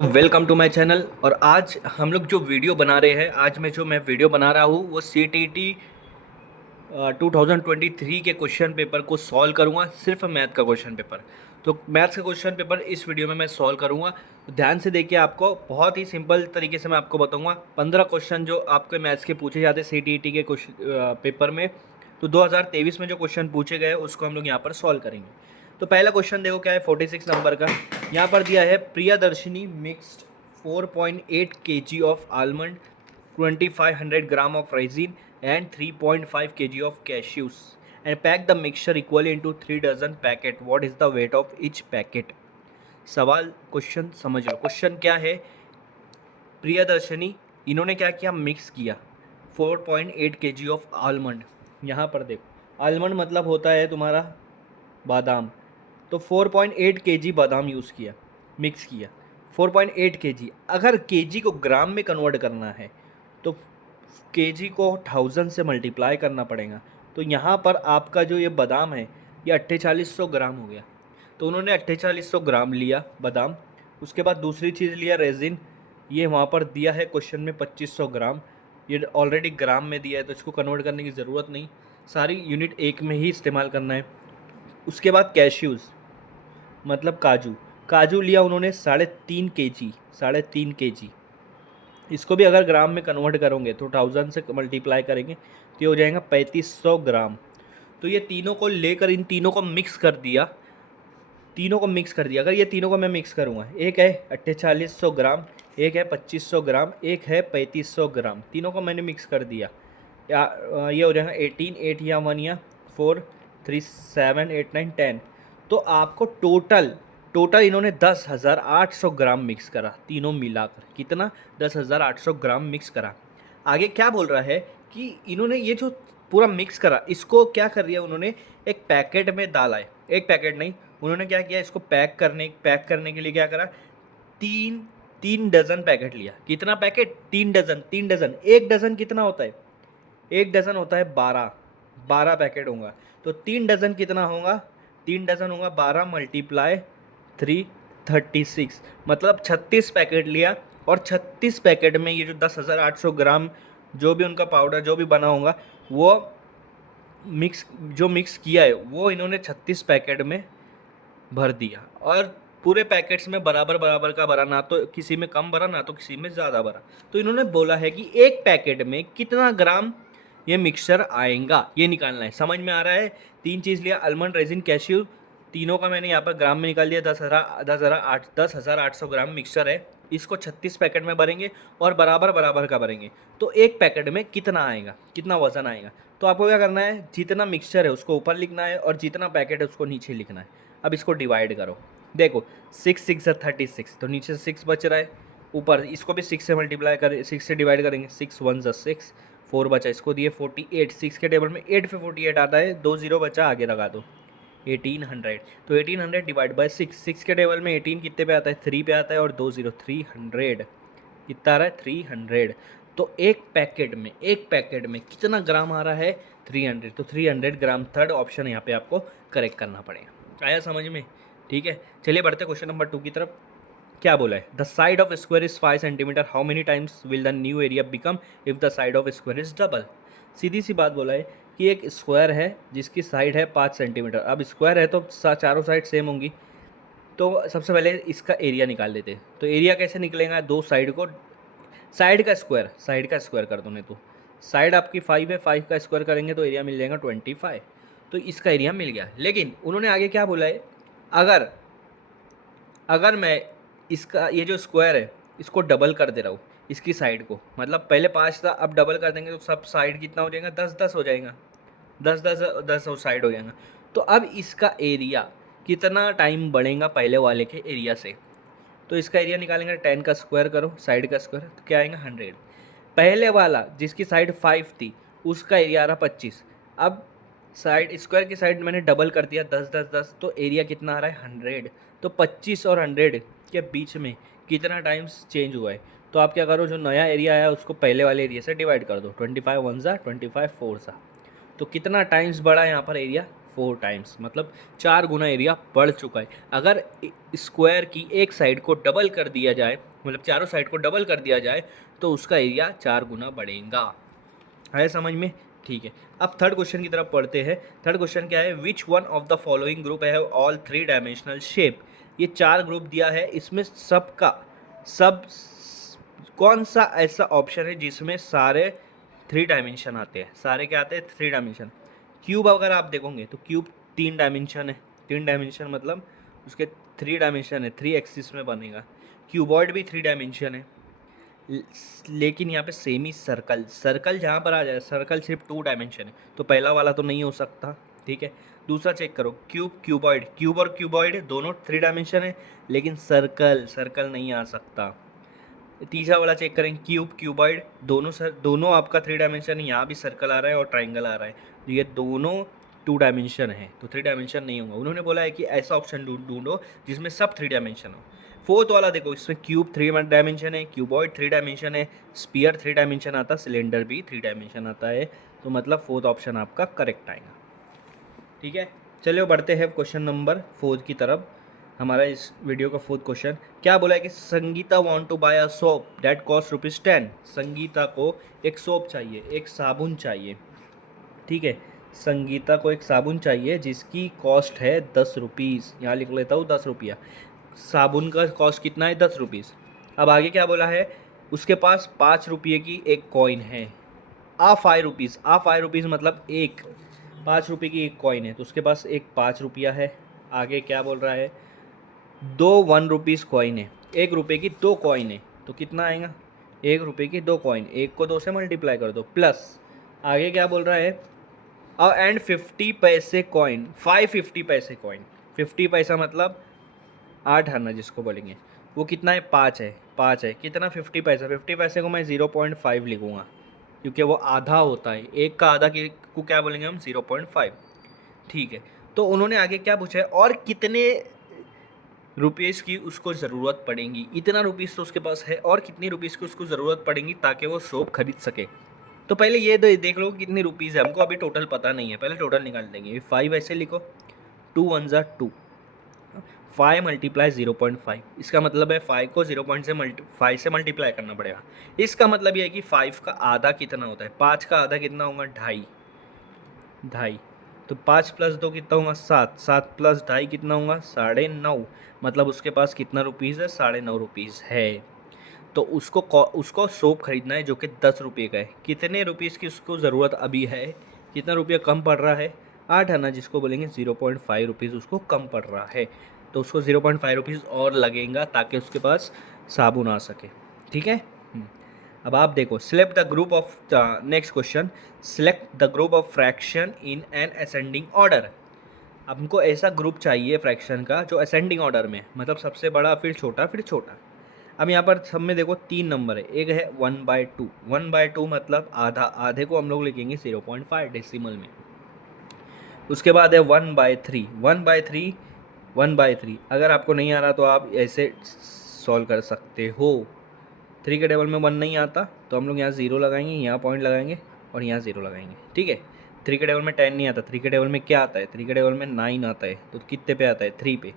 Welcome to my channel. और आज हम लोग जो वीडियो बना रहे हैं, आज मैं वीडियो बना रहा हूँ वो सी टी टी 2023 के क्वेश्चन पेपर को सॉल्व करूँगा। सिर्फ मैथ का क्वेश्चन पेपर। तो मैथ्स का क्वेश्चन पेपर इस वीडियो में मैं सॉल्व करूँगा। तो ध्यान से देखिए, आपको बहुत ही सिंपल तरीके से मैं आपको बताऊँगा। 15 क्वेश्चन जो आपके मैथ्स के पूछे जाते हैं सी टी टी के क्वेश्चन पेपर में, तो 2023 में जो क्वेश्चन पूछे गए उसको हम लोग यहाँ पर सॉल्व करेंगे। तो पहला क्वेश्चन देखो क्या है, 46 नंबर का। यहाँ पर दिया है Priyadarshini mixed 4.8 kg of almond, 2500 gram of raisin and 3.5 kg of cashews and pack the mixture equally into 3 dozen packet. What is the weight of each packet. सवाल क्वेश्चन समझ लो। क्वेश्चन क्या है, प्रियदर्शनी इन्होंने क्या किया, मिक्स किया 4.8 kg ऑफ आलमंड। यहाँ पर देखो, आलमंड मतलब होता है तुम्हारा बादाम। तो 4.8 kg बादाम यूज़ किया, मिक्स किया 4.8 kg। अगर kg को ग्राम में कन्वर्ट करना है तो kg को 1000 से मल्टीप्लाई करना पड़ेगा। तो यहाँ पर आपका जो ये बादाम है ये 4800 ग्राम हो गया। तो उन्होंने 4800 ग्राम लिया बादाम। उसके बाद दूसरी चीज़ लिया रेजिन, ये वहाँ पर दिया है क्वेश्चन में 2500 ग्राम। ये ऑलरेडी ग्राम में दिया है तो इसको कन्वर्ट करने की ज़रूरत नहीं, सारी यूनिट एक में ही इस्तेमाल करना है। उसके बाद कैश्यूज़ मतलब काजू, काजू लिया उन्होंने 3.5 के जी। इसको भी अगर ग्राम में कन्वर्ट करोगे तो 1000 से मल्टीप्लाई करेंगे तो ये हो जाएगा 3500 ग्राम। तो ये तीनों को लेकर इन तीनों को मिक्स कर दिया, अगर ये तीनों को मैं मिक्स करूँगा, एक है 4800 ग्राम, एक है 2500 ग्राम, एक है 3500 ग्राम, तीनों को मैंने मिक्स कर दिया। ये हो जाएगा 18, 8 या 1 या 4, 3, 7, 8, 9, 10। तो आपको टोटल इन्होंने 10,800 ग्राम मिक्स करा, तीनों मिलाकर कितना, 10,800 ग्राम मिक्स करा। आगे क्या बोल रहा है कि इन्होंने ये जो पूरा मिक्स करा इसको क्या कर दिया उन्होंने, एक पैकेट में डाला है। एक पैकेट नहीं, उन्होंने क्या किया, इसको पैक करने के लिए क्या करा, तीन तीन डजन पैकेट लिया। कितना पैकेट, 3 डजन। 3 डजन, एक डजन कितना होता है, एक डजन होता है 12, 12 पैकेट होगा। तो 3 डजन कितना होगा, 3 डजन होगा 12 मल्टीप्लाई 3, 36, मतलब 36 पैकेट लिया। और 36 पैकेट में ये जो 10,800 ग्राम जो भी उनका पाउडर जो भी बना होगा वो मिक्स किया है वो इन्होंने 36 पैकेट में भर दिया। और पूरे पैकेट्स में बराबर बराबर का भरा, ना तो किसी में कम भरा ना तो किसी में ज़्यादा भरा। तो इन्होंने बोला है कि एक पैकेट में कितना ग्राम ये मिक्सचर आएगा, ये निकालना है। समझ में आ रहा है। तीन चीज़ लिया, आलमंड, रेजिन, कैश्यू, तीनों का मैंने यहाँ पर ग्राम में निकाल दिया। 10,800 ग्राम मिक्सचर है। इसको 36 पैकेट में भरेंगे और बराबर बराबर का भरेंगे। तो एक पैकेट में कितना आएगा, कितना वजन आएगा। तो आपको क्या करना है, जितना मिक्सचर है उसको ऊपर लिखना है और जितना पैकेट है उसको नीचे लिखना है। अब इसको डिवाइड करो, देखो 6 6 36, तो नीचे 6 बच रहा है, ऊपर इसको भी 6 से मल्टीप्लाई करें, 6 से डिवाइड करेंगे, 6 1 6, 4 बचा, इसको दिए 48, 6 के टेबल में 8 पे 48 आता है, 2 0 बचा, आगे लगा दो 1800। तो 1800 डिवाइड बाय 6, 6 के टेबल में 18 कितने पे आता है, 3 पे आता है, और 2 0 300 कितना आ रहा है, 300। तो एक पैकेट में कितना ग्राम आ रहा है, 300। तो 300 ग्राम, थर्ड ऑप्शन यहाँ पे आपको करेक्ट करना पड़ेगा। आया समझ में, ठीक है। चलिए बढ़ते क्वेश्चन नंबर 2 की तरफ। क्या बोला है, the side of square is 5 centimetre, how many times will the new area become if the side of square is double. सीधी सी बात बोला है कि एक स्क्वायर है जिसकी साइड है 5 सेंटीमीटर। अब स्क्वायर है तो चारों साइड सेम होंगी। तो सबसे पहले इसका एरिया निकाल लेते हैं। तो एरिया कैसे निकलेगा, दो साइड को, साइड का स्क्वायर कर दो। नहीं तो साइड आपकी 5 है, 5 का स्क्वायर करेंगे तो एरिया मिल जाएगा 25। तो इसका एरिया मिल गया। लेकिन उन्होंने आगे क्या बोला है, अगर अगर मैं इसका ये जो स्क्वायर है इसको डबल कर दे रहा हूँ, इसकी साइड को, मतलब पहले 5 था, अब डबल कर देंगे तो सब साइड कितना हो जाएगा, 10 10 हो जाएगा, 10 10 10 साइड हो जाएगा। तो अब इसका एरिया कितना टाइम बढ़ेगा पहले वाले के एरिया से। तो इसका एरिया निकालेंगे, 10 का स्क्वायर करो, साइड का स्क्वायर, तो क्या आएगा 100। पहले वाला जिसकी साइड 5 थी उसका एरिया आ रहा 25। अब साइड स्क्वायर की साइड मैंने डबल कर दिया, 10 10 10, तो एरिया कितना आ रहा है 100। तो 25 और 100 के बीच में कितना टाइम्स चेंज हुआ है। तो आप क्या करो, जो नया एरिया आया उसको पहले वाले एरिया से डिवाइड कर दो, 25 1 ज़ा 25 4 ज़ा। तो कितना टाइम्स बढ़ा यहाँ पर एरिया, 4 टाइम्स, मतलब 4 गुना एरिया बढ़ चुका है। अगर स्क्वायर की एक साइड को डबल कर दिया जाए, मतलब चारों साइड को डबल कर दिया जाए, तो उसका एरिया 4 गुना बढ़ेगा। है समझ में? ठीक है। अब थर्ड क्वेश्चन की तरफ पढ़ते हैं। थर्ड क्वेश्चन क्या है? Which one of the following group have all 3 dimensional shape. ये 4 ग्रुप दिया है, इसमें सबका सब कौन सा ऐसा ऑप्शन है जिसमें सारे 3 डायमेंशन आते हैं? सारे क्या आते हैं? 3 डायमेंशन। क्यूब अगर आप देखोगे तो क्यूब 3 डायमेंशन है। 3 डायमेंशन मतलब उसके 3 डायमेंशन है, 3 एक्सिस में बनेगा। क्यूबॉइड भी 3 डायमेंशन है। लेकिन यहाँ पे सेमी सर्कल, सर्कल जहाँ पर आ जाए, सर्कल सिर्फ 2 डायमेंशन है, तो पहला वाला तो नहीं हो सकता। ठीक है। दूसरा चेक करो, क्यूब क्यूबॉइड, क्यूब और क्यूबॉइड दोनों 3 डायमेंशन है, लेकिन सर्कल सर्कल नहीं आ सकता। तीसरा वाला चेक करें, क्यूब क्यूबॉइड दोनों आपका 3 डायमेंशन है, यहाँ भी सर्कल आ रहा है और ट्राइंगल आ रहा है, तो ये दोनों 2 डायमेंशन है, तो 3 डायमेंशन नहीं होगा। उन्होंने बोला है कि ऐसा ऑप्शन ढूंढो जिसमें सब 3 डायमेंशन हो। फोर्थ वाला देखो, इसमें क्यूब 3 डायमेंशन है, क्यूबॉइड 3 डायमेंशन है, स्पीयर 3 डायमेंशन आता है, सिलेंडर भी 3 डायमेंशन आता है, तो मतलब फोर्थ ऑप्शन आपका करेक्ट आएगा। ठीक है, चलिए बढ़ते हैं क्वेश्चन नंबर 4 की तरफ। हमारा इस वीडियो का 4th क्वेश्चन क्या बोला है कि Sangeeta want to buy a soap that cost ₹10। Sangeeta को एक सोप चाहिए, एक साबुन चाहिए। ठीक है, संगीता को एक साबुन चाहिए जिसकी कॉस्ट है ₹10। यहाँ लिख लेता हूँ 10 रुपया। साबुन का कॉस्ट कितना है? ₹10। अब आगे क्या बोला है? उसके पास 5 रुपये की एक कॉइन है। ₹5 मतलब एक 5 रुपये की एक कॉइन है, तो उसके पास एक 5 रुपया है। आगे क्या बोल रहा है? 2 ₹1 कॉइन है, 1 रुपये की 2 कॉइन है, तो कितना आएगा? 1 रुपये की 2 कॉइन, 1 को 2 से मल्टीप्लाई कर दो, प्लस आगे क्या बोल रहा है? एंड 50 पैसे कॉइन, 550 पैसे कॉइन। 50 पैसा मतलब 8 आना जिसको बोलेंगे, वो कितना है? 5 है। 5 है कितना? 50 पैसा। 50 पैसे को मैं 0.5 लिखूँगा, क्योंकि वो आधा होता है, एक का आधा को क्या बोलेंगे हम? 0.5। ठीक है, तो उन्होंने आगे क्या पूछा है? और कितने रुपीज़ की उसको ज़रूरत पड़ेगी? इतना रुपीज़ तो उसके पास है, और कितनी रुपीज़ की उसको ज़रूरत पड़ेगी ताकि वो सोप खरीद सके? तो पहले ये देख लो कितनी रुपीज़ है, हमको अभी टोटल पता नहीं है, पहले टोटल निकाल देंगे। 5 ऐसे लिखो, 2 1 ज़ा 2, 5 मल्टीप्लाई 0.5, इसका मतलब है 5 को 5 से मल्टीप्लाई करना पड़ेगा। इसका मतलब ये है कि 5 का आधा कितना होता है? 5 का आधा कितना होगा? 2.5, 2.5, तो 5 प्लस 2 कितना होगा? 7, 7 प्लस 2.5 कितना होगा? 9.5, मतलब उसके पास कितना रुपीज़ है? 9.5 है। तो उसको सोप खरीदना है जो कि 10 रुपये का है। कितने रुपीज़ की उसको ज़रूरत अभी है? कितना रुपया कम पड़ रहा है? 8 आना जिसको बोलेंगे 0.5 रुपीज़ उसको कम पड़ रहा है, तो उसको 0.5 रुपीज़ और लगेगा ताकि उसके पास साबुन आ सके। ठीक है। अब आप देखो, select the group of next question, select the group of fraction in an ascending order. हमको ऐसा ग्रुप चाहिए फ्रैक्शन का जो असेंडिंग ऑर्डर में, मतलब सबसे बड़ा फिर छोटा फिर छोटा। अब यहाँ पर सब में देखो 3 नंबर है, एक है 1/2, 1/2 मतलब आधा, आधे को हम लोग लिखेंगे 0.5 डेसिमल में। उसके बाद है 1/3, 1/3, 1/3। अगर आपको नहीं आ रहा तो आप ऐसे सॉल्व कर सकते हो। 3 के टेबल में 1 नहीं आता तो हम लोग यहाँ 0 लगाएंगे, यहाँ पॉइंट लगाएंगे और यहाँ 0 लगाएंगे। ठीक है। 3 के टेबल में 10 नहीं आता, 3 के टेबल में क्या आता है? 3 के टेबल में 9 आता है, तो कितने पे आता है? 3 पे,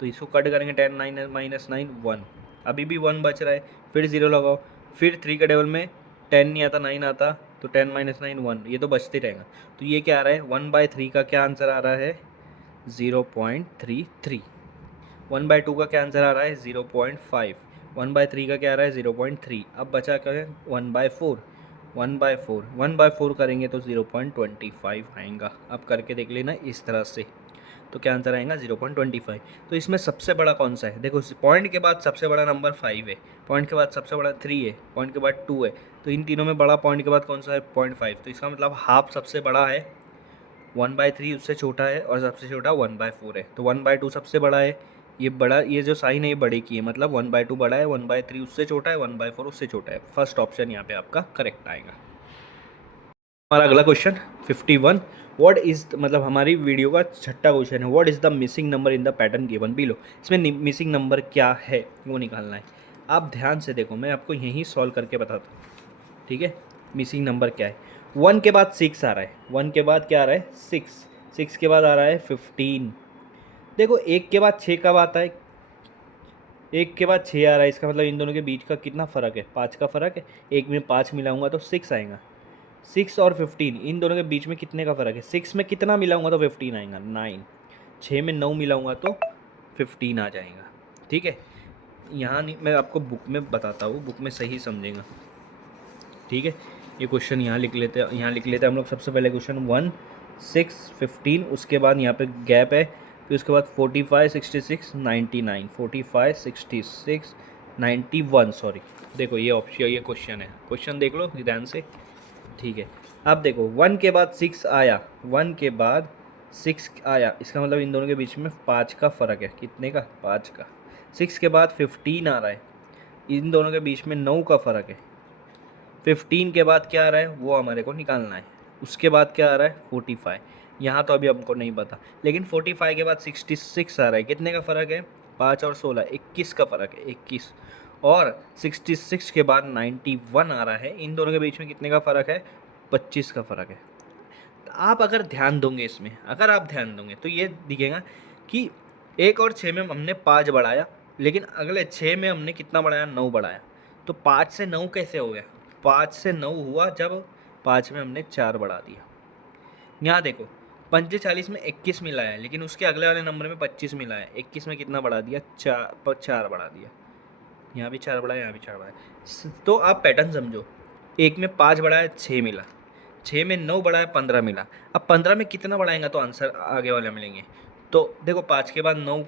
तो इसको कट करेंगे, 10 9 माइनस 9 1, अभी भी 1 बच रहा है, फिर 0 लगाओ। फिर 3 के टेबल में 10 नहीं आता, 9 आता, तो 10 माइनस 9 1, ये तो बचते रहेगा। तो ये क्या आ रहा है? 1/3 का क्या आंसर आ रहा है? 0.33। 1/2 का क्या आंसर आ रहा है? 0.5। 1/3 का क्या आ रहा है? 0.3। अब बचा क्या है? 1/4, 1/4, 1/4 करेंगे तो 0.25 आएगा। अब करके देख लेना इस तरह से, तो क्या आंसर आएगा? 0.25। तो इसमें सबसे बड़ा कौन सा है? देखो, पॉइंट के बाद सबसे बड़ा नंबर 5 है, पॉइंट के बाद सबसे बड़ा 3 है, पॉइंट के बाद 2 है, तो इन तीनों में बड़ा पॉइंट के बाद कौन सा है? 0.5। तो इसका मतलब हाफ सबसे बड़ा है, 1/3 उससे छोटा है, और सबसे छोटा 1/4 है। तो 1/2 सबसे बड़ा है, ये बड़ा, ये जो साइन है ये बड़े की है, मतलब 1/2 बड़ा है, 1/3 उससे छोटा है, 1/4 उससे छोटा है। फर्स्ट ऑप्शन यहाँ पे आपका करेक्ट आएगा। हमारा अगला क्वेश्चन 51, व्हाट इज, मतलब हमारी वीडियो का 6ठा क्वेश्चन है, what is the missing number in the pattern given below. इसमें मिसिंग नंबर क्या है वो निकालना है। आप ध्यान से देखो, मैं आपको यहीं सॉल्व करके बताता हूँ। ठीक है, मिसिंग नंबर क्या है? 1 के बाद 6 आ रहा है, 1 के बाद क्या आ रहा है? 6, 6 के बाद आ रहा है 15। देखो 1 के बाद 6 कब आता है? 1 के बाद 6 आ रहा है, इसका मतलब इन दोनों के बीच का कितना फ़र्क है? 5 का फ़र्क है। एक में 5 मिलाऊंगा तो 6 आएगा। 6 और 15 इन दोनों के बीच में कितने का फ़र्क है? 6 में कितना मिलाऊंगा तो 15 आएगा? 9। 6 में 9 मिलाऊंगा तो 15 आ जाएगा। ठीक है, यहाँ नहीं, मैं आपको बुक में बताता हूँ, बुक में सही समझेगा। ठीक है, ये क्वेश्चन यहाँ लिख लेते हैं, यहाँ लिख लेते हैं हम लोग। सबसे पहले क्वेश्चन 1 6 15, उसके बाद यहाँ पे गैप है, फिर उसके बाद 45 66 99, 45 66 91, सॉरी। देखो ये ऑप्शन, ये क्वेश्चन है, क्वेश्चन देख लो ध्यान से। ठीक है, अब देखो 1 के बाद 6 आया, 1 के बाद 6 आया, इसका मतलब इन दोनों के बीच में 5 का फ़र्क है। कितने का? 5 का। 6 के बाद 15 आ रहा है, इन दोनों के बीच में 9 का फ़र्क है। 15 के बाद क्या आ रहा है वो हमारे को निकालना है। उसके बाद क्या आ रहा है? 45। यहाँ तो अभी हमको नहीं पता, लेकिन 45 के बाद 66 आ रहा है। कितने का फ़र्क है? 5 और 16 21 का फ़र्क है, 21। और 66 के बाद 91 आ रहा है, इन दोनों के बीच में कितने का फ़र्क है? 25 का फ़र्क है। तो आप अगर ध्यान दोगे इसमें, अगर आप ध्यान दोगे तो ये दिखेगा कि 1 और 6 में हमने 5 बढ़ाया, लेकिन अगले 6 में हमने कितना बढ़ाया? 9 बढ़ाया। तो 5 से 9 कैसे हो गया? 5 से 9 हुआ जब 5 में हमने 4 बढ़ा दिया। यहाँ देखो 45 में 21 मिला है, लेकिन उसके अगले वाले नंबर में 25 मिला है। 21 में कितना बढ़ा दिया? 4 बढ़ा दिया। यहाँ भी 4 बढ़ाया, यहाँ भी 4 बढ़ाया। तो आप पैटर्न समझो, 1 में 5 बढ़ाया 6 मिला, 6 में 9 बढ़ाया 15 मिला। अब 15 में कितना बढ़ाएंगा तो आंसर आगे वाले मिलेंगे। तो देखो 5 के बाद 9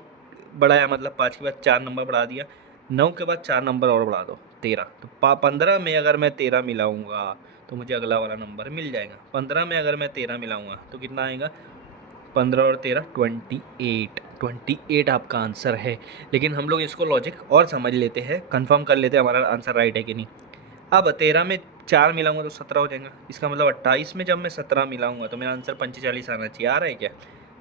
बढ़ाया, मतलब 5 के बाद 4 नंबर बढ़ा दिया, 9 के बाद 4 नंबर और बढ़ा दो 13। तो 15 में अगर मैं 13 मिलाऊंगा तो मुझे अगला वाला नंबर मिल जाएगा। 15 में अगर मैं 13 मिलाऊंगा तो कितना आएगा? 15 और 13 28। 28 आपका आंसर है। लेकिन हम लोग इसको लॉजिक और समझ लेते हैं, कंफर्म कर लेते हैं हमारा आंसर राइट है कि नहीं। अब 13 में 4 मिलाऊंगा तो 17 हो जाएगा। इसका मतलब 28 में जब मैं 17 मिलाऊंगा तो मेरा आंसर 45 आना चाहिए। आ रहा है क्या?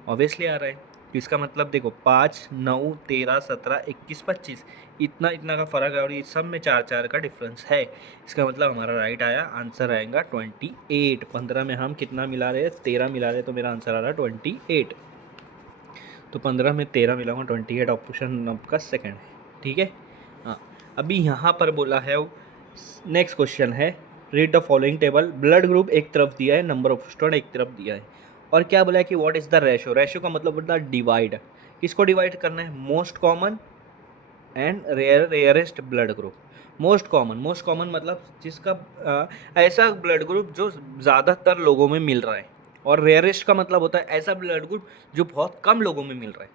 ऑब्वियसली आ रहा है। तो इसका मतलब देखो 5 9 13 17 21 25, इतना इतना का फ़र्क है, और ये सब में 4 4 का डिफरेंस है। इसका मतलब हमारा राइट आया, आंसर आएगा 28। 15 में हम कितना मिला रहे हैं? 13 मिला रहे हैं, तो मेरा आंसर आ रहा है 28। तो 15 में 13 मिलाऊंगा 28, ऑप्शन आपका सेकंड है। ठीक है, हाँ। अभी यहाँ पर बोला है, नेक्स्ट क्वेश्चन है, read the following table. Blood group एक तरफ दिया है, नंबर ऑफ स्टूडेंट एक तरफ दिया है, और क्या बोला है कि what is the ratio. Ratio का मतलब होता है डिवाइड। किसको डिवाइड करना है? Most common and rarest blood group. Most common मतलब जिसका ऐसा ब्लड ग्रुप जो ज़्यादातर लोगों में मिल रहा है, और रेयरेस्ट का मतलब होता है ऐसा ब्लड ग्रुप जो बहुत कम लोगों में मिल रहा है।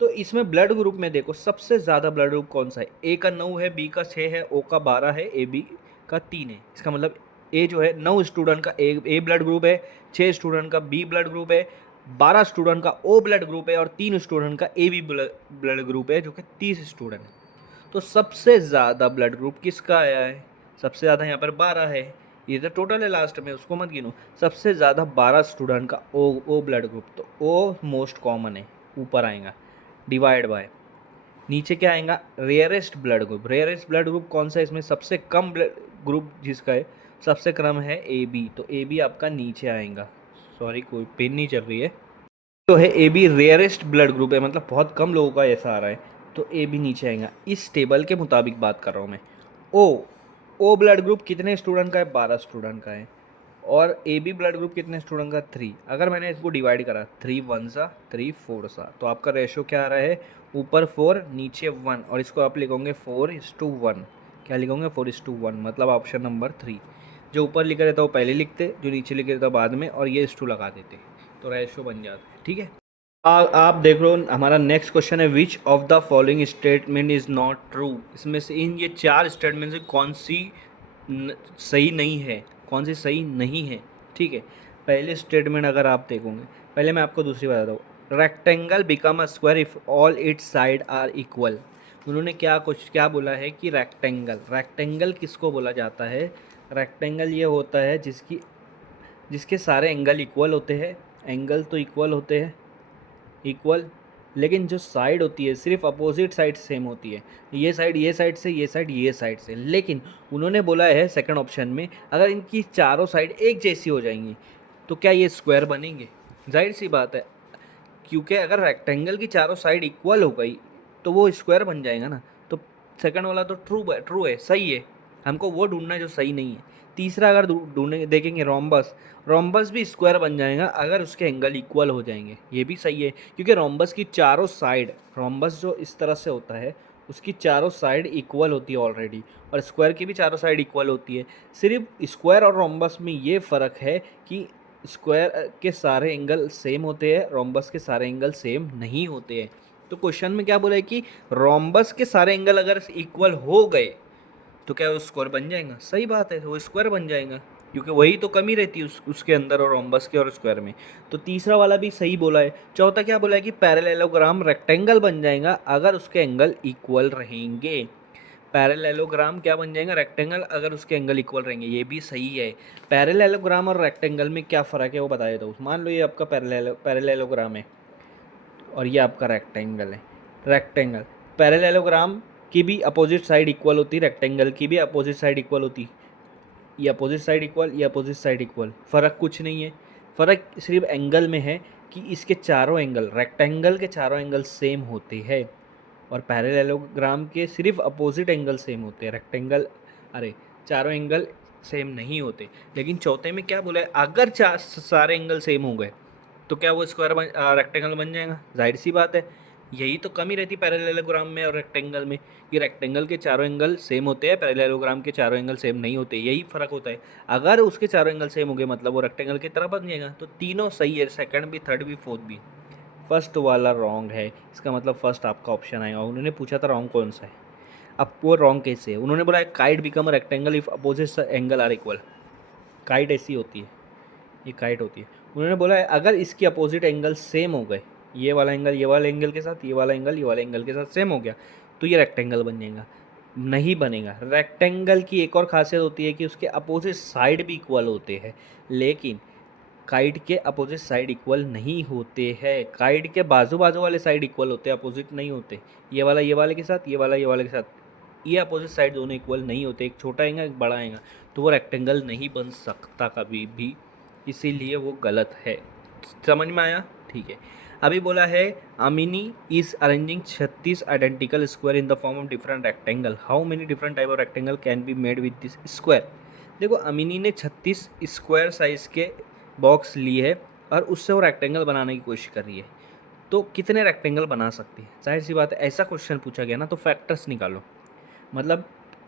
तो इसमें ब्लड ग्रुप में देखो सबसे ज़्यादा ब्लड ग्रुप कौन सा है? ए का 9 है, बी का 6 है, ओ का 12 है, ए बी का 3 है। इसका मतलब ए जो है 9 स्टूडेंट का ए ब्लड ग्रुप है, 6 स्टूडेंट का बी ब्लड ग्रुप है, 12 स्टूडेंट का ओ ब्लड ग्रुप है, और 3 स्टूडेंट का ए बी ब्लड ग्रुप है, जो कि 30 स्टूडेंट है। तो सबसे ज़्यादा ब्लड ग्रुप किसका आया है? सबसे ज़्यादा यहाँ पर 12 है, ये तो टोटल है लास्ट में, उसको मत गिनो। सबसे ज़्यादा 12 स्टूडेंट का ओ ब्लड ग्रुप, तो ओ मोस्ट कॉमन है, ऊपर आएगा। डिवाइड बाय, नीचे क्या आएगा? Rarest blood group. Rarest blood group कौन सा है इसमें? सबसे कम ब्लड ग्रुप जिसका है, सबसे कम है ए बी, तो ए बी आपका नीचे आएगा। सॉरी, कोई पेन नहीं चल रही है। तो है A B rarest blood group है, मतलब बहुत कम लोगों का ऐसा आ रहा है, तो ए बी नीचे आएगा। इस टेबल के मुताबिक बात कर रहा हूँ मैं। ओ ब्लड ग्रुप कितने स्टूडेंट का है? 12 स्टूडेंट का है। और ए बी ब्लड ग्रुप कितने स्टूडेंट का? 3। अगर मैंने इसको डिवाइड करा 3 1 सा 3 4 सा, तो आपका रेशो क्या आ रहा है? ऊपर 4 नीचे 1, और इसको आप लिखोगे 4:1। क्या लिखोगे? 4:1, मतलब ऑप्शन नंबर 3। जो ऊपर लिखा रहता है वो पहले लिखते, जो नीचे लिखा रहता है बाद में, और ये इस टू लगा देते, तो रेशो बन जाता है। ठीक है, आप देख रहे हो हमारा नेक्स्ट क्वेश्चन है, which of the following statement is not true. इसमें से इन ये 4 स्टेटमेंट से कौन सी सही नहीं है, कौन सी सही नहीं है? ठीक है, पहले स्टेटमेंट अगर आप देखोगे, पहले मैं आपको दूसरी बताता हूँ। Rectangle become a square if all its side are equal. उन्होंने क्या बोला है कि रेक्टेंगल किसको बोला जाता है? रेक्टेंगल ये होता है जिसके सारे एंगल इक्वल होते हैं। एंगल तो इक्वल होते हैं, इक्वल, लेकिन जो साइड होती है सिर्फ अपोजिट साइड सेम होती है। ये साइड से, ये साइड ये साइड से। लेकिन उन्होंने बोला है सेकंड ऑप्शन में, अगर इनकी चारों साइड एक जैसी हो जाएंगी तो क्या ये स्क्वायर बनेंगे? जाहिर सी बात है, क्योंकि अगर रेक्टेंगल की चारों साइड इक्वल हो गई तो वो स्क्वायर बन जाएगा ना। तो सेकंड वाला तो ट्रू है, सही है। हमको वो ढूंढना है जो सही नहीं है। तीसरा अगर ढूंढेंगे देखेंगे रोम्बस, रोम्बस भी स्क्वायर बन जाएगा अगर उसके एंगल इक्वल हो जाएंगे, ये भी सही है। क्योंकि रोम्बस की चारों साइड, रोम्बस जो इस तरह से होता है उसकी चारों साइड इक्वल होती है ऑलरेडी, और स्क्वायर की भी चारों साइड इक्वल होती है। सिर्फ स्क्वायर और रोम्बस में ये फ़र्क है कि स्क्वायर के सारे एंगल सेम होते हैं, रोम्बस के सारे एंगल सेम नहीं होते हैं। तो क्वेश्चन में क्या बोला है कि रोम्बस के सारे एंगल अगर इक्वल हो गए तो क्या वो स्क्वायर बन जाएगा? सही बात है, वो स्क्वायर बन जाएगा, क्योंकि वही तो कमी रहती है उसके अंदर और रोम्बस के और स्क्वायर में। तो तीसरा वाला भी सही बोला है। चौथा क्या बोला है कि पैरेललोग्राम रेक्टेंगल बन जाएगा अगर उसके एंगल इक्वल रहेंगे। पैरेललोग्राम क्या बन जाएगा? रेक्टेंगल, अगर उसके एंगल इक्वल रहेंगे, ये भी सही है। पैरेललोग्राम और रेक्टेंगल में क्या फ़र्क है वो बता देता हूँ। मान लो ये आपका पैरेललोग्राम है और ये आपका रेक्टेंगल है। रेक्टेंगल, पैरेललोग्राम की भी अपोजिट साइड इक्वल होती, रेक्टेंगल की भी अपोजिट साइड इक्वल होती। ये अपोजिट साइड इक्वल, ये अपोजिट साइड इक्वल, फ़र्क कुछ नहीं है। फ़र्क सिर्फ एंगल में है कि इसके चारों एंगल, रेक्टेंगल के चारों एंगल सेम होते हैं और पैरेललोग्राम के सिर्फ अपोजिट एंगल सेम होते हैं। रेक्टेंगल, अरे चारों एंगल सेम नहीं होते। लेकिन चौथे में क्या बोला है, अगर सारे एंगल सेम हो गए तो क्या वो स्क्वायर रेक्टेंगल बन जाएगा? जाहिर सी बात है। यही तो कमी रहती पैरेललोग्राम में और रेक्टेंगल में, कि रेक्टेंगल के चारों एंगल सेम होते हैं, पैरेललोग्राम के चारों एंगल सेम नहीं होते, यही फ़र्क होता है। अगर उसके चारों एंगल सेम हो गए मतलब वो रेक्टेंगल की तरह बन जाएगा। तो तीनों सही है, सेकंड भी, थर्ड भी, फोर्थ भी। फर्स्ट वाला रॉन्ग है, इसका मतलब फर्स्ट आपका ऑप्शन आएगा। उन्होंने पूछा था रॉन्ग कौन सा है, अब वो रॉन्ग कैसे है? उन्होंने बोला kite become rectangle if opposite angle are equal. Kite ऐसी होती है, ये काइट होती है। उन्होंने बोला है अगर इसकी अपोजिट एंगल सेम हो गए, ये वाला एंगल ये वाले एंगल के साथ, ये वाला एंगल ये वाले एंगल के साथ सेम हो गया तो ये रेक्टेंगल बन जाएगा। नहीं बनेगा। रेक्टेंगल की एक और खासियत होती है कि उसके अपोजिट साइड भी इक्वल होते हैं, लेकिन काइट के अपोजिट साइड इक्वल नहीं होते हैं। काइट के बाजू बाजू वाले साइड इक्वल होते हैं, अपोजिट नहीं होते। ये वाला ये वाले के साथ, ये वाला ये वाले के साथ, ये अपोजिट साइड दोनों इक्वल नहीं होते। एक छोटा आएगा एक बड़ा आएगा, तो वो रेक्टेंगल नहीं बन सकता कभी भी, इसीलिए वो गलत है। समझ में आया? ठीक है। अभी बोला है Amini is arranging 36 identical square in the form of different rectangle, how many different type of rectangle can be made with this square. देखो अमिनी ने 36 स्क्वायर साइज़ के बॉक्स ली है और उससे वो रेक्टेंगल बनाने की कोशिश कर रही है। तो कितने रेक्टेंगल बना सकती है? जाहिर सी बात है, ऐसा क्वेश्चन पूछा गया ना तो फैक्टर्स निकालो। मतलब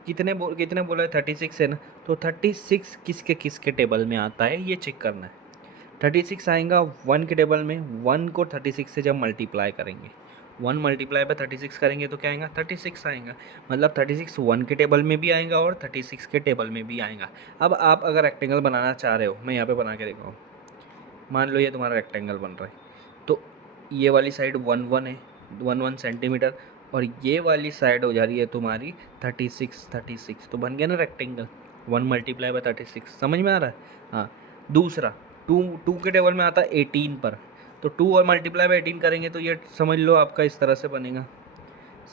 कितने बोला है? 36 है ना, तो 36 किसके किसके टेबल में आता है ये चेक करना है। 36 आएगा 1 के टेबल में, 1 को 36 से जब मल्टीप्लाई करेंगे, 1 मल्टीप्लाई बाय 36 करेंगे तो क्या आएगा? 36 आएगा। मतलब 36 1 के टेबल में भी आएगा और 36 के टेबल में भी आएगा। अब आप अगर रेक्टेंगल बनाना चाह रहे हो, मैं यहाँ पे बना के देखा हूँ, मान लो ये तुम्हारा रेक्टेंगल बन रहा है, तो ये वाली साइड 1 है, 1 सेंटीमीटर, और ये वाली साइड हो जा रही है तुम्हारी 36, तो बन गया ना रेक्टेंगल। 1 मल्टीप्लाई बाय 36, समझ में आ रहा है? हाँ। दूसरा 2 के टेबल में आता है 18 पर, तो 2 और मल्टीप्लाई बाय 18 करेंगे तो ये समझ लो आपका इस तरह से बनेगा,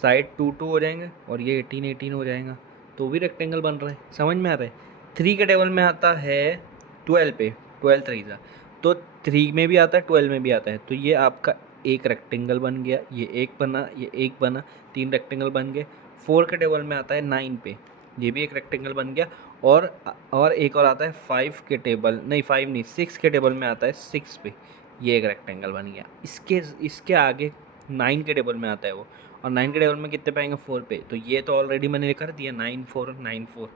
साइड 2 हो जाएंगे और ये 18 हो जाएगा, तो भी रेक्टेंगल बन रहा है। समझ में आ रहा है? 3 के टेबल में आता है 12 पे, 12 3 तो 3 में भी आता है 12 में भी आता है, तो ये आपका एक रेक्टेंगल बन गया, ये एक बना, ये एक बना, 3 रेक्टेंगल बन गए। 4 के टेबल में आता है 9 पे, ये भी एक रेक्टेंगल बन गया। और एक और आता है 5 के टेबल, नहीं 5 नहीं, 6 के टेबल में आता है 6 पे, ये एक रेक्टेंगल बन गया। इसके आगे 9 के टेबल में आता है वो, और 9 के टेबल में कितने पे आएंगे? 4 पे, तो ये तो ऑलरेडी मैंने कर दिया 9 4 9 4,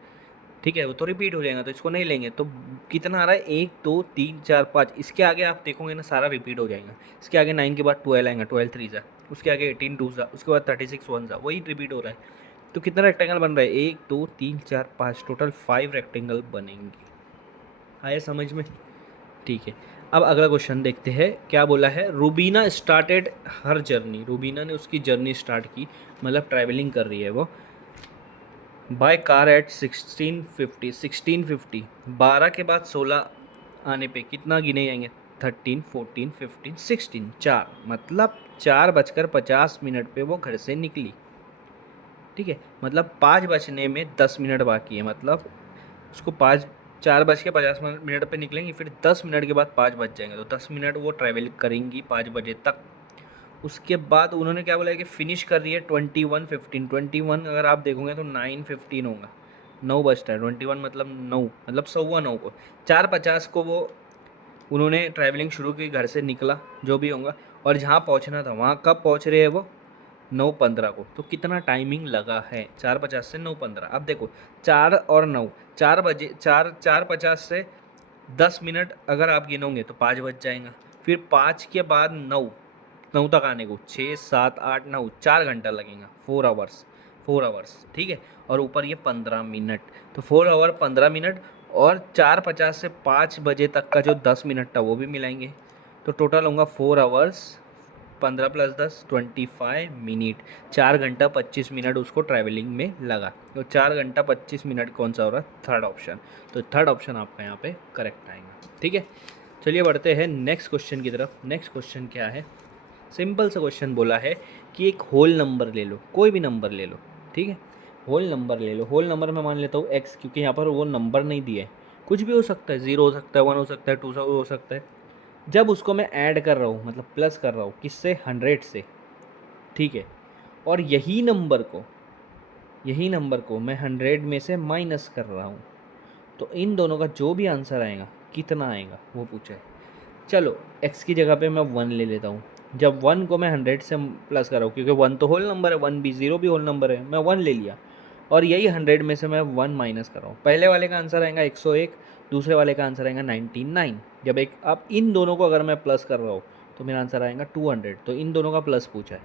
ठीक है, वो तो रिपीट हो जाएगा, तो इसको नहीं लेंगे। तो कितना आ रहा है? 1 2 3 4 5, इसके आगे आप देखोगे ना सारा रिपीट हो जाएगा। इसके आगे 9 के बाद 12 आएगा, 12 3 उसके आगे 18 2 उसके बाद 36 1 वही रिपीट हो रहा है। तो कितना रेक्टेंगल बन रहा है? 1 2 3 4 5, टोटल 5 रेक्टेंगल बनेंगे। आया समझ में? ठीक है। अब अगला क्वेश्चन देखते हैं क्या बोला है। Rubina started her journey, Rubina ने उसकी जर्नी स्टार्ट की, मतलब ट्रैवलिंग कर रही है वो, बाय कार एट 1650। 12 के बाद 16 आने पे कितना गिने जाएंगे? 13 14 15 16, 4, मतलब 4:50 पे वो घर से निकली। ठीक है, मतलब 5 बजने में 10 मिनट बाकी है, मतलब उसको 5 4:50 पे निकलेंगी, फिर 10 मिनट के बाद 5 बज जाएंगे, तो 10 मिनट वो ट्रैवल करेंगी 5 बजे तक। उसके बाद उन्होंने क्या बोला है कि फ़िनिश कर रही है 21:15। 21 अगर आप देखोगे तो 9:15 होगा, 9 बजता है। 21 मतलब 9, मतलब 9:15 को, 4:50 को वो उन्होंने ट्रैवलिंग शुरू की, घर से निकला जो भी होगा, और जहाँ पहुँचना था वहाँ कब पहुँच रहे हैं वो, 9:15 को। तो कितना टाइमिंग लगा है 4:50 से 9:15। अब देखो 4 और 9, 4 बजे, 4:50 से 10 मिनट अगर आप गिनोगे तो 5 बज जाएगा। फिर 5 के बाद 9 तक आने को 6, 7, 8, 9, 4 घंटा लगेगा, 4 आवर्स, ठीक है। और ऊपर ये 15 मिनट, तो 4 आवर 15 मिनट, और 4:50 से 5 बजे तक का जो 10 मिनट था वो भी मिलाएंगे, तो टोटल होगा 4 आवर्स 15 + 10 25 मिनट। 4 घंटा 25 मिनट उसको ट्रैवलिंग में लगा, तो 4 घंटा 25 मिनट कौन सा हो रहा है, थर्ड ऑप्शन। तो थर्ड ऑप्शन आपका यहाँ पे करेक्ट आएगा, ठीक है। चलिए बढ़ते हैं नेक्स्ट क्वेश्चन की तरफ। नेक्स्ट क्वेश्चन क्या है, सिंपल सा क्वेश्चन बोला है कि एक होल नंबर ले लो, कोई भी नंबर ले लो, ठीक है। होल नंबर ले लो, होल नंबर में मान लेता हूँ x, क्योंकि यहाँ पर वो नंबर नहीं दिया है, कुछ भी हो सकता है, 0 हो सकता है, 1 हो सकता है, 2 हो सकता है। जब उसको मैं ऐड कर रहा हूँ, मतलब प्लस कर रहा हूँ, किससे, 100 से, ठीक है। और यही नंबर को मैं 100 में से माइनस कर रहा हूँ, तो इन दोनों का जो भी आंसर आएगा कितना आएगा वो पूछा है। चलो x की जगह पे मैं 1 ले लेता हूँ। जब 1 को मैं 100 से प्लस कर रहा हूँ, क्योंकि 1 तो होल नंबर है, 1 भी, 0 भी होल नंबर है, मैं 1 ले लिया, और यही 100 में से मैं 1 माइनस कर रहा हूँ। पहले वाले का आंसर आएगा 101, दूसरे वाले का आंसर आएगा 99। जब एक, अब इन दोनों को अगर मैं प्लस कर रहा हूँ तो मेरा आंसर आएगा 200, तो इन दोनों का प्लस पूछा है।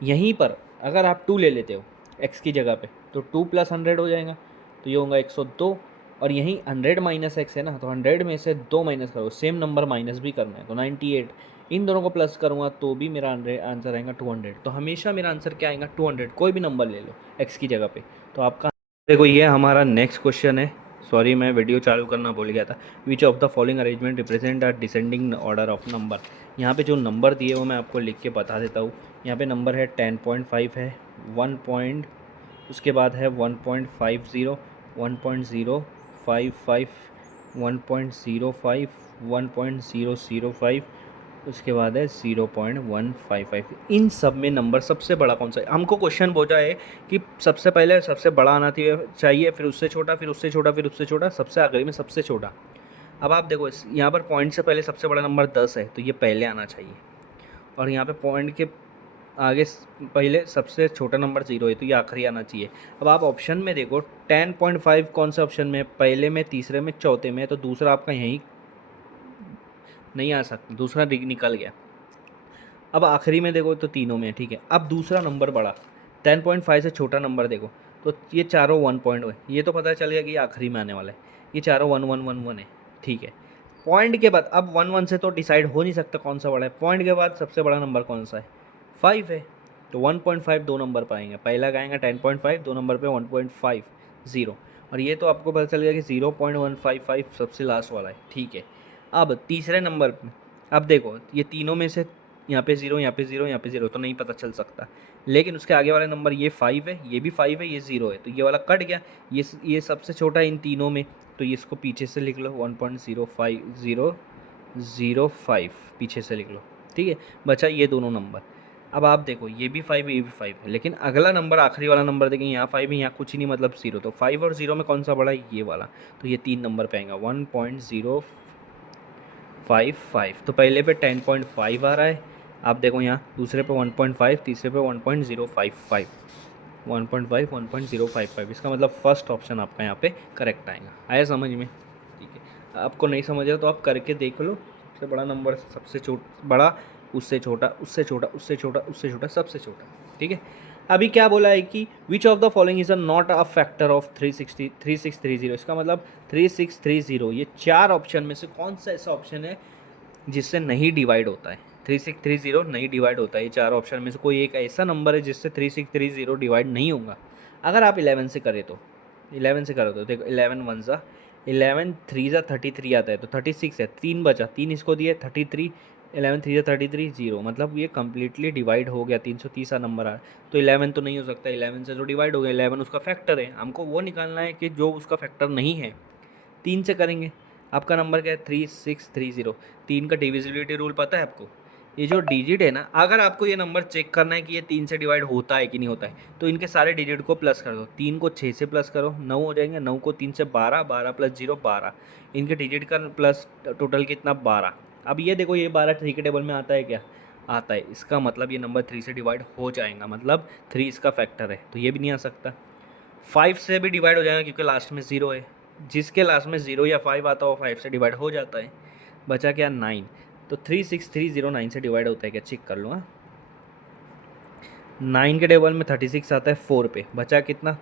यहीं पर अगर आप 2 ले लेते हो x की जगह पे, तो 2 + 100 हो जाएगा, तो ये होगा 102। और यहीं 100 माइनस x है ना, तो 100 में से 2 माइनस करो, सेम नंबर माइनस भी करना है, तो 98। इन दोनों को प्लस करूँगा तो भी मेरा आंसर आएगा 200। तो हमेशा मेरा आंसर क्या आएगा, 200। कोई भी नंबर ले लो x की जगह पे, तो आपका देखो ये हमारा नेक्स्ट क्वेश्चन है। सॉरी मैं वीडियो चालू करना भूल गया था। Which of the following arrangement represent a descending order of number. यहाँ पे जो नंबर दिए वो मैं आपको लिख के बता देता हूँ। यहाँ पे नंबर है 10.5 है, 1 पॉइंट, उसके बाद है 1.50, 1.055, 1.05, 1.005, उसके बाद है 0.155। इन सब में नंबर सबसे बड़ा कौन सा है। हमको क्वेश्चन पूछा है कि सबसे पहले सबसे बड़ा आना चाहिए, फिर उससे छोटा, फिर उससे छोटा, फिर उससे छोटा, सबसे आखिरी में सबसे छोटा। अब आप देखो यहाँ पर पॉइंट से पहले सबसे बड़ा नंबर 10 है, तो ये पहले आना चाहिए, और यहाँ पे पॉइंट के आगे पहले सबसे छोटा नंबर 0 है, तो ये आखिरी आना चाहिए। अब आप ऑप्शन में देखो 10.5 कौन सा ऑप्शन में, पहले में, तीसरे में, चौथे में, तो दूसरा आपका यहीं नहीं आ सकता, दूसरा निकल गया। अब आखिरी में देखो तो तीनों में है, ठीक है। अब दूसरा नंबर बड़ा, 10.5 से छोटा नंबर देखो, तो ये चारों 1 ये तो पता चल गया कि ये आखिरी में आने वाला है, ये चारों 1 1 1 1 है, ठीक है। पॉइंट के बाद अब 1 1 से तो डिसाइड हो नहीं सकता कौन सा बड़ा है, पॉइंट के बाद सबसे बड़ा नंबर कौन सा है, 5 है, तो 1.5 दो नंबर पर आएंगे, पहला का आएगा 10.5, दो नंबर पे 1.50, और ये तो आपको पता चल गया कि 0.155 सबसे लास्ट वाला है, ठीक है। अब तीसरे नंबर पे, अब देखो ये तीनों में से यहाँ पे 0, यहाँ पे 0, यहाँ पे 0, तो नहीं पता चल सकता, लेकिन उसके आगे वाला नंबर ये 5 है, ये भी 5 है, ये 0 है, तो ये वाला कट गया, ये सबसे छोटा इन तीनों में, तो ये इसको पीछे से लिख लो, 1.05005 पीछे से लिख लो, ठीक है। बचा ये दोनों नंबर। अब आप देखो ये भी 5 है, ये भी 5 है, लेकिन अगला नंबर, आखिरी वाला नंबर देखें, यहाँ 5 है, यहाँ कुछ ही नहीं, मतलब 0, तो 5 और 0 में कौन सा बड़ा है, ये वाला, तो ये 3 नंबर पे आएगा 1.055। तो पहले पे 10.5 आ रहा है, आप देखो यहाँ दूसरे पे 1.5, तीसरे पे 1.055, 1.5, 1.055, इसका मतलब फर्स्ट ऑप्शन आपका यहाँ पे करेक्ट आएगा। आया समझ में, ठीक है। आपको नहीं समझ रहा तो आप करके देख लो, सबसे बड़ा नंबर सबसे बड़ा, उससे छोटा, उससे छोटा, उससे छोटा, उससे छोटा, सबसे छोटा, ठीक है। अभी क्या बोला है कि which of the following is a not a factor of 3630। इसका मतलब 3630, ये 4 ऑप्शन में से कौन सा ऐसा ऑप्शन है जिससे नहीं डिवाइड होता है। 3630 नहीं डिवाइड होता है, ये 4 ऑप्शन में से कोई एक ऐसा नंबर है जिससे 3630 डिवाइड नहीं होगा। अगर आप 11 से करें तो, 11 से करो तो देखो 11 1 ज़ा 11 3 ज़ा 33 आता है, तो 36 है, 3 बचा, 3 इसको दिए 33, 11 3 ज़ा 33 0, मतलब ये कम्प्लीटली डिवाइड हो गया, 330 नंबर आ, तो 11 तो नहीं हो सकता, 11 से जो डिवाइड हो गया, 11 उसका फैक्टर है, हमको वो निकालना है कि जो उसका फैक्टर नहीं है, 3 से करेंगे। आपका नंबर क्या है 3630। 3 का डिविजिबिलिटी रूल पता है आपको? ये जो डिजिट है ना, अगर आपको ये नंबर चेक करना है कि ये 3 से डिवाइड होता है कि नहीं होता है, तो इनके सारे डिजिट को प्लस कर दो। 3 को 6 से प्लस करो 9 हो जाएंगे, 9 को 3 से 12, 12 प्लस 0 12। इनके डिजिट का प्लस टोटल कितना 12। अब ये देखो ये 12 3 के टेबल में आता है क्या? आता है। इसका मतलब ये नंबर 3 से डिवाइड हो जाएगा, मतलब 3 इसका फैक्टर है, तो ये भी नहीं आ सकता। 5 से भी डिवाइड हो जाएगा क्योंकि लास्ट में 0 है। जिसके लास्ट में 0 या 5 आता हो 5 से डिवाइड हो जाता है। बचा क्या 9। तो 36309 से डिवाइड होता है क्या? चेक कर लो। हाँ, 9 के टेबल में 36 आता है 4 पे। बचा कितना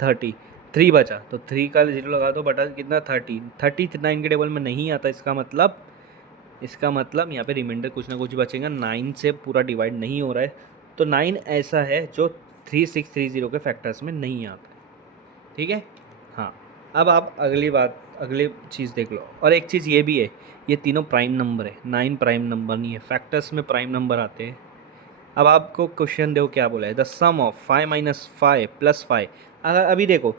30। 3 बचा तो 3 का 0 लगा दो, बटा कितना 30 9 के टेबल में नहीं आता। इसका मतलब यहाँ पे रिमाइंडर कुछ ना कुछ बचेगा। 9 से पूरा डिवाइड नहीं हो रहा है, तो 9 ऐसा है जो 3630 के फैक्टर्स में नहीं आता। ठीक है। हाँ, अब आप अगली चीज़ देख लो। और एक चीज़ ये भी है, ये तीनों प्राइम नंबर है। 9 प्राइम नंबर नहीं है, फैक्टर्स में प्राइम नंबर आते हैं। अब आपको क्वेश्चन देखो क्या बोला है, the sum of 5 minus 5 plus 5। अगर अभी देखो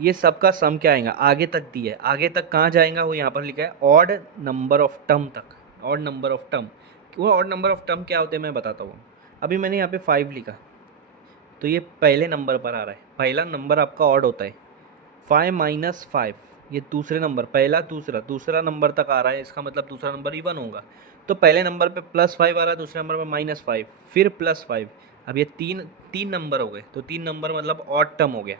ये सबका सम क्या आएगा, आगे तक दिया है, आगे तक कहाँ जाएगा वो यहाँ पर लिखा है ऑड नंबर ऑफ टर्म तक। ऑड नंबर ऑफ टर्म, वो ऑड नंबर ऑफ टर्म क्या होते हैं मैं बताता हूँ। अभी मैंने यहाँ पे 5 लिखा, तो ये पहले नंबर पर आ रहा है। पहला नंबर आपका ऑड होता है। 5 माइनस 5 ये दूसरे नंबर, पहला दूसरा नंबर तक आ रहा है, इसका मतलब दूसरा नंबर इवन होगा। तो पहले नंबर पे +5 आ रहा है, दूसरे नंबर पे -5, फिर +5। अब ये तीन नंबर हो गए, तो 3 नंबर मतलब ऑड टर्म हो गया।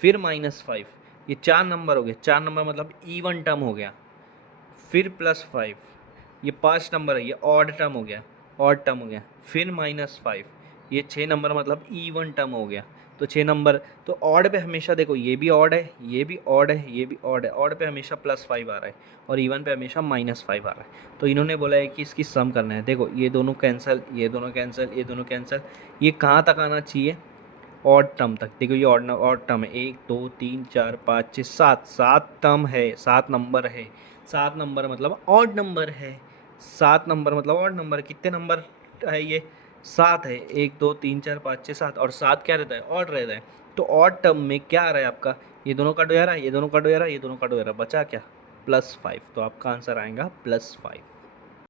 फिर -5, ये 4 नंबर हो गए, 4 नंबर मतलब इवन टर्म हो गया। फिर +5, ये 5 नंबर है, ये ऑड टर्म हो गया, ऑड टर्म हो गया। फिर -5, ये 6 नंबर मतलब इवन टर्म हो गया। तो 6 नंबर, तो ऑड पे हमेशा देखो ये भी ऑड है, ये भी ऑड है, ये भी ऑड है। ऑड पे हमेशा +5 आ रहा है और इवन पे हमेशा -5 आ रहा है। तो इन्होंने बोला है कि इसकी सम करना है। देखो ये दोनों कैंसिल, ये दोनों कैंसिल, ये दोनों कैंसिल, ये कहाँ तक आना चाहिए? ऑड टर्म तक। देखो ये ऑड टर्म है, 1 2 3 4 5 6 7, 7 टर्म है, 7 नंबर है। 7 नंबर मतलब ऑड नंबर है। 7 नंबर मतलब ऑड नंबर। कितने नंबर है ये? 7 है। 1 2 3 4 5 6 7, और 7 क्या रहता है? ऑड रहता है। तो ऑड टर्म में क्या आ रहा है आपका? ये दोनों कट हो जा रहा है, ये दोनों कट हो जा रहा है, ये दोनों कट हो जा रहा है। बचा क्या? +5। तो आपका आंसर आएगा +5।